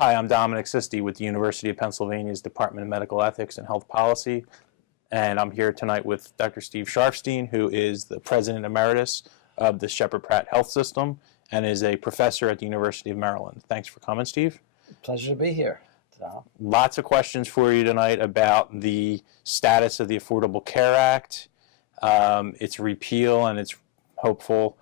Hi, I'm Dominic Sisti with the University of Pennsylvania's Department of Medical Ethics and Health Policy, and I'm here tonight with Dr. Steve Sharfstein, who is the President Emeritus of the Sheppard Pratt Health System and is a professor at the University of Maryland. Thanks for coming, Steve. Pleasure to be here, Tom. Lots of questions for you tonight about the status of the Affordable Care Act, its repeal, and its hopeful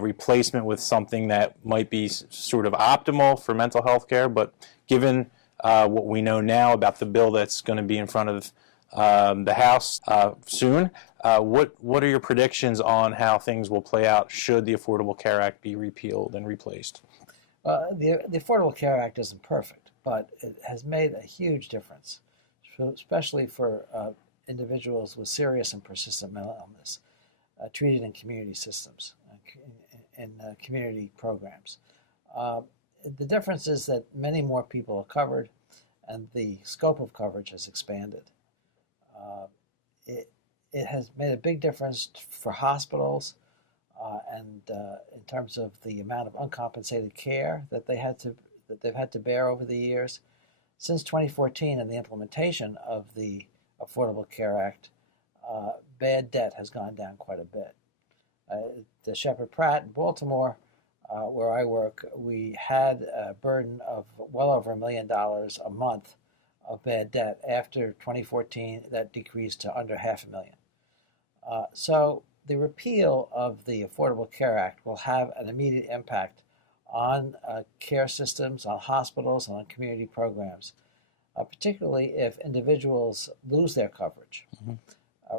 replacement with something that might be sort of optimal for mental health care, but given what we know now about the bill that's going to be in front of the House soon, what are your predictions on how things will play out should the Affordable Care Act be repealed and replaced? The Affordable Care Act isn't perfect, but it has made a huge difference, especially for individuals with serious and persistent mental illness treated in community systems, in community programs. The difference is that many more people are covered and the scope of coverage has expanded. It has made a big difference for hospitals and in terms of the amount of uncompensated care that they've had to bear over the years. Since 2014 and the implementation of the Affordable Care Act, bad debt has gone down quite a bit. The Sheppard Pratt in Baltimore, where I work, we had a burden of well over $1 million a month of bad debt. After 2014, that decreased to under $500,000. So the repeal of the Affordable Care Act will have an immediate impact on care systems, on hospitals, and on community programs, particularly if individuals lose their coverage. Mm-hmm.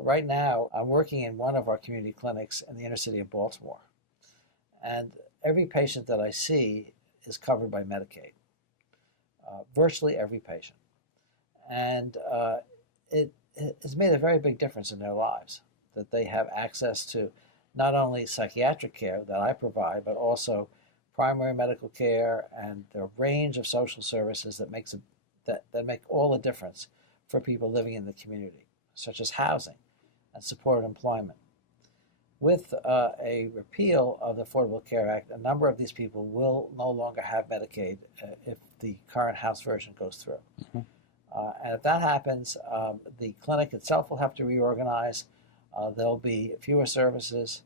Right now, I'm working in one of our community clinics in the inner city of Baltimore, and every patient that I see is covered by Medicaid, virtually every patient. And it has made a very big difference in their lives, that they have access to not only psychiatric care that I provide, but also primary medical care and the range of social services that make all the difference for people living in the community, such as housing and supported employment. With a repeal of the Affordable Care Act, a number of these people will no longer have Medicaid if the current House version goes through. Mm-hmm. And if that happens, the clinic itself will have to reorganize. There'll be fewer services,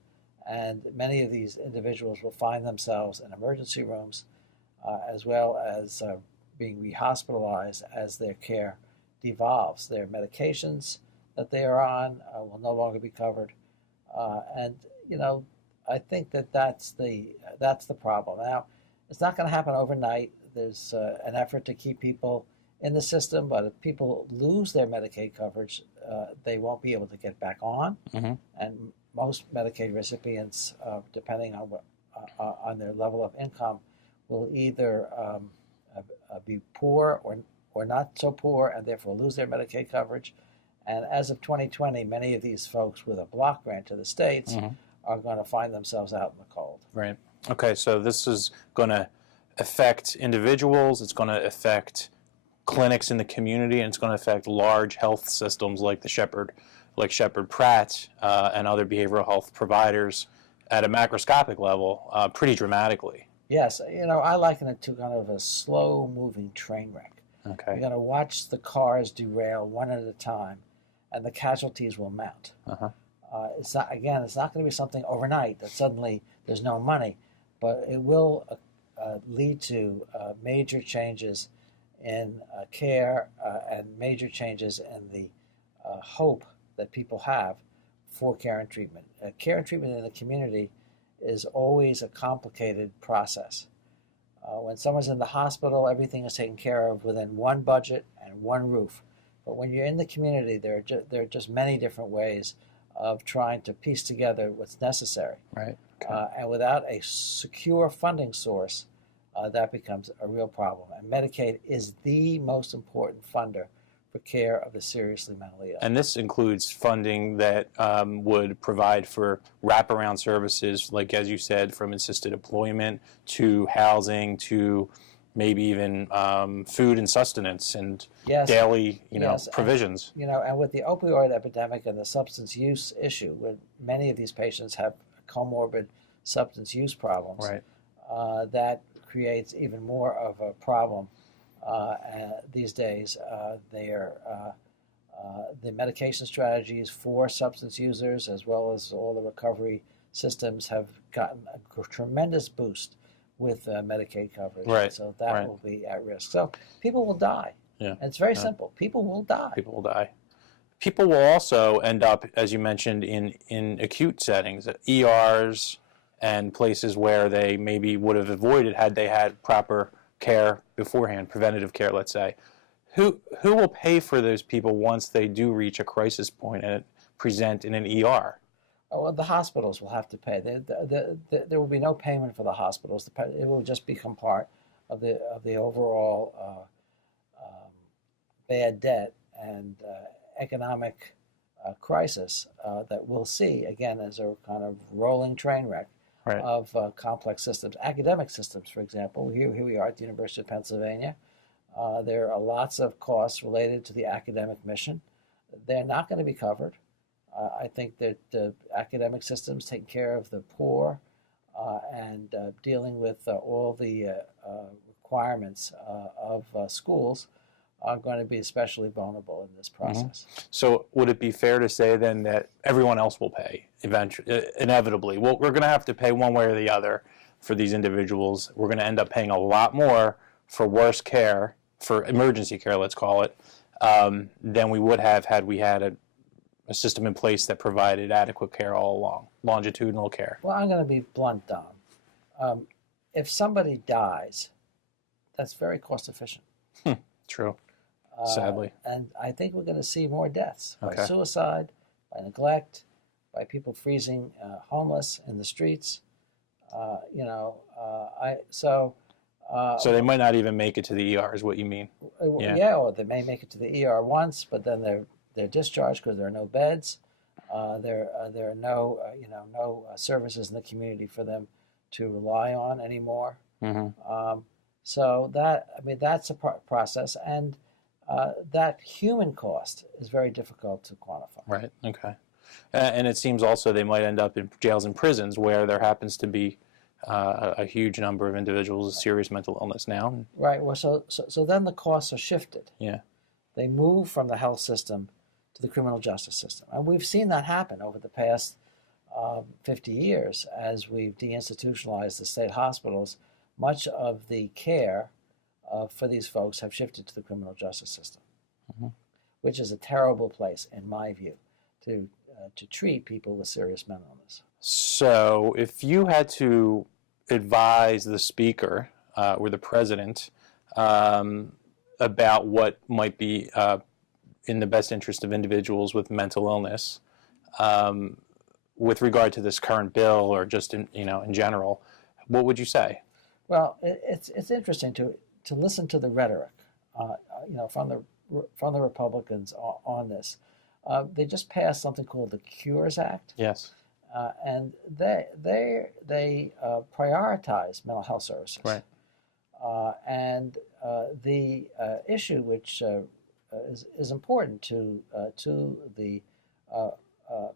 and many of these individuals will find themselves in emergency rooms, as well as being rehospitalized as their care devolves. Their medications that they are on will no longer be covered, and I think that's the problem. Now, it's not going to happen overnight. There's an effort to keep people in the system, but if people lose their Medicaid coverage, they won't be able to get back on. Mm-hmm. And most Medicaid recipients, depending on their level of income, will either be poor or not so poor, and therefore lose their Medicaid coverage. And as of 2020, many of these folks with a block grant to the states mm-hmm. are going to find themselves out in the cold. Right. Okay, so this is going to affect individuals, it's going to affect clinics in the community, and it's going to affect large health systems like Sheppard Pratt and other behavioral health providers at a macroscopic level pretty dramatically. Yes, I liken it to kind of a slow-moving train wreck. Okay. You're going to watch the cars derail one at a time, and the casualties will mount. Uh-huh. It's not going to be something overnight that suddenly there's no money, but it will lead to major changes in care and major changes in the hope that people have for care and treatment. Care and treatment in the community is always a complicated process. When someone's in the hospital, everything is taken care of within one budget and one roof. But when you're in the community, there are just many different ways of trying to piece together what's necessary. Right. Okay. And without a secure funding source, that becomes a real problem. And Medicaid is the most important funder for care of the seriously mentally ill. And this includes funding that would provide for wraparound services, like, as you said, from assisted employment to housing to maybe even food and sustenance and daily, provisions. And with the opioid epidemic and the substance use issue, when many of these patients have comorbid substance use problems, right. That creates even more of a problem these days. The medication strategies for substance users, as well as all the recovery systems, have gotten a tremendous boost with Medicaid coverage. Right. So that Right. will be at risk. So people will die. Yeah. And it's very simple. People will die. People will die. People will also end up, as you mentioned, in acute settings, ERs and places where they maybe would have avoided had they had proper care beforehand, preventative care, let's say. Who will pay for those people once they do reach a crisis point and present in an ER? Well, the hospitals will have to pay. There will be no payment for the hospitals. It will just become part of the overall bad debt and economic crisis that we'll see, again, as a kind of rolling train wreck Right. of complex systems. Academic systems, for example. Here we are at the University of Pennsylvania. There are lots of costs related to the academic mission. They're not going to be covered. I think that academic systems taking care of the poor and dealing with all the requirements of schools are going to be especially vulnerable in this process. So would it be fair to say then that everyone else will pay eventually, inevitably? Well, we're going to have to pay one way or the other for these individuals. We're going to end up paying a lot more for worse care, for emergency care, let's call it, than we would have had we had a system in place that provided adequate care all along, longitudinal care. Well, I'm going to be blunt, Dom. If somebody dies, that's very cost efficient. True. Sadly. And I think we're going to see more deaths by Okay. suicide, by neglect, by people freezing homeless in the streets. So they might not even make it to the ER, is what you mean? Yeah, or they may make it to the ER once, but then they're discharged because there are no beds. There are no no services in the community for them to rely on anymore. So that's a process, and that human cost is very difficult to quantify. Right. Okay. And it seems also they might end up in jails and prisons where there happens to be a huge number of individuals with serious mental illness now. Right. Well, so then the costs are shifted. Yeah. They move from the health system to the criminal justice system, and we've seen that happen over the past 50 years as we've deinstitutionalized the state hospitals. Much of the care for these folks have shifted to the criminal justice system, which is a terrible place, in my view, to treat people with serious mental illness. So if you had to advise the speaker or the president about what might be in the best interest of individuals with mental illness with regard to this current bill or just in general, what would you say? Well, it's interesting to listen to the rhetoric, from the Republicans on this. They just passed something called the Cures Act. Yes. And they prioritize mental health services. Right. And the issue which is important to the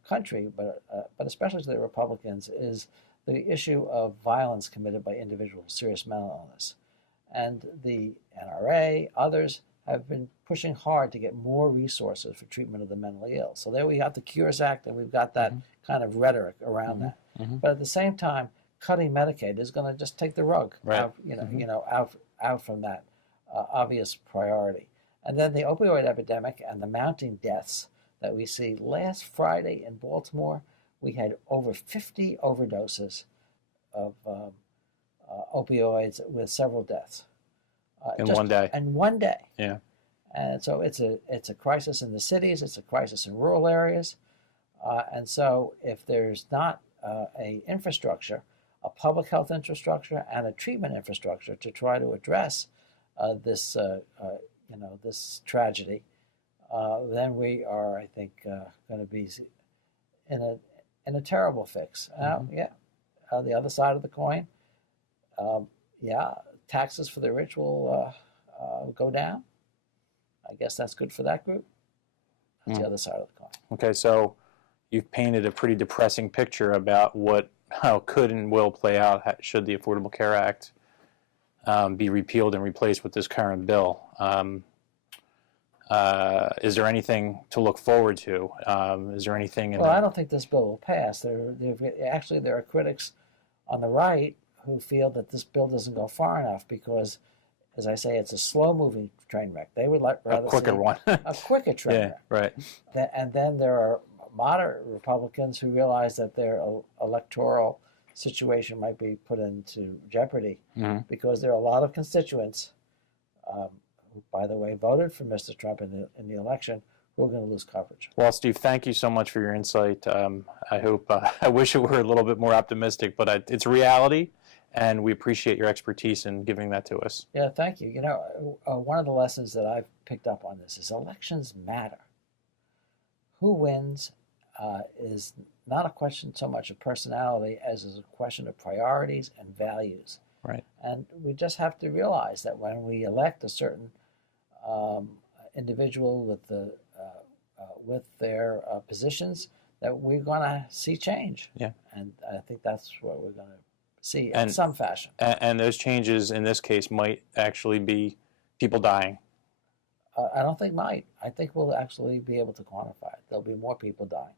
country, but especially to the Republicans, is the issue of violence committed by individuals with serious mental illness. And the NRA, others, have been pushing hard to get more resources for treatment of the mentally ill. So there we have the Cures Act, and we've got that kind of rhetoric around that. But at the same time, cutting Medicaid is going to just take the rug out, out from that obvious priority. And then the opioid epidemic and the mounting deaths that we see. Last Friday in Baltimore, we had over 50 overdoses of opioids with several deaths. In one day. In one day. Yeah. And so it's a crisis in the cities. It's a crisis in rural areas. And so if there's not a infrastructure, a public health infrastructure and a treatment infrastructure to try to address this tragedy, then we are, I think, going to be in a terrible fix. The other side of the coin, taxes for the rich will go down. I guess that's good for that group. That's the other side of the coin. Okay, so you've painted a pretty depressing picture about how could and will play out should the Affordable Care Act be repealed and replaced with this current bill. Is there anything to look forward to? Is there anything in Well, I don't think this bill will pass. Actually, there are critics on the right who feel that this bill doesn't go far enough because, as I say, it's a slow-moving train wreck. They would rather a quicker see one. a quicker train Yeah, wreck. right. And then there are moderate Republicans who realize that their electoral situation might be put into jeopardy because there are a lot of constituents who, by the way, voted for Mr. Trump in the election, who are going to lose coverage. Well, Steve, thank you so much for your insight. I hope, I wish it were a little bit more optimistic, but it's reality, and we appreciate your expertise in giving that to us. Yeah, thank you. You know, one of the lessons that I've picked up on this is elections matter. Who wins is not a question so much of personality as is a question of priorities and values. Right. And we just have to realize that when we elect a certain individual with their positions, that we're going to see change. Yeah. And I think that's what we're going to see in some fashion. And those changes in this case might actually be people dying. I don't think might. I think we'll actually be able to quantify it. There'll be more people dying.